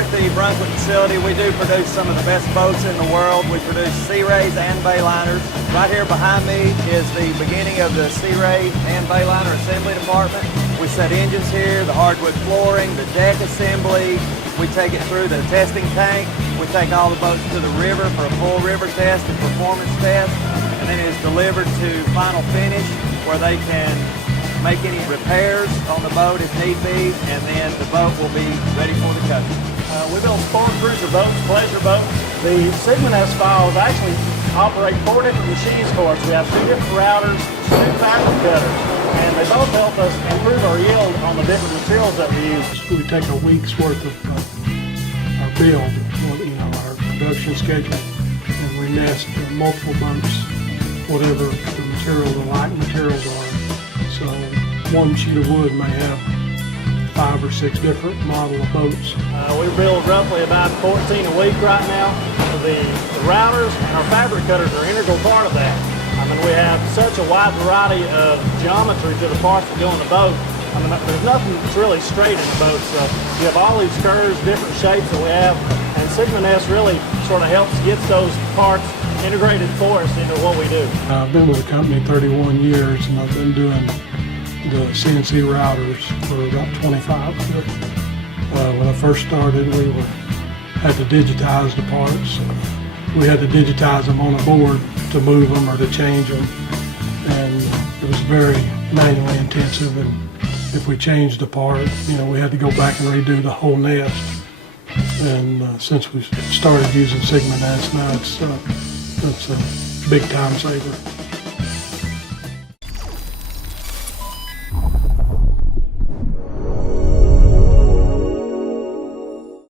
at the Brunswick facility, we do produce some of the best boats in the world. We produce Sea Rays and Bayliners. Right here behind me is the beginning of the Sea Ray and Bayliner assembly department. We set engines here, the hardwood flooring, the deck assembly. We take it through the testing tank. We take all the boats to the river for a full river test and performance test. And then it is delivered to final finish where they can make any repairs on the boat if need be, and then the boat will be ready for the customer. We build sport cruiser boats, pleasure boats. The SigmaNEST files actually operate 4 different machines for us. We have 2 different routers, 2 fabricators, and they both help us improve our yield on the different materials that we use. We take a week's worth of our build, our production schedule, and we nest multiple boats, whatever the light materials are. So one sheet of wood may have 5 or 6 different model of boats. We build roughly about 14 a week right now. The routers and our fabricators are an integral part of that. I mean, we have such a wide variety of geometry to the parts that go in the boat. I mean, there's nothing that's really straight in the boat. So you have all these curves, different shapes that we have, and SigmaNEST really sort of helps get those parts integrated for us into what we do. I've been with the company 31 years, and I've been doing the CNC routers for about 25 of them. When I first started, we had to digitize the parts. We had to digitize them on a board to move them or to change them, and it was very manually intensive. And if we changed the part, we had to go back and redo the whole nest. And since we started using SigmaNEST, now it's a big time saver.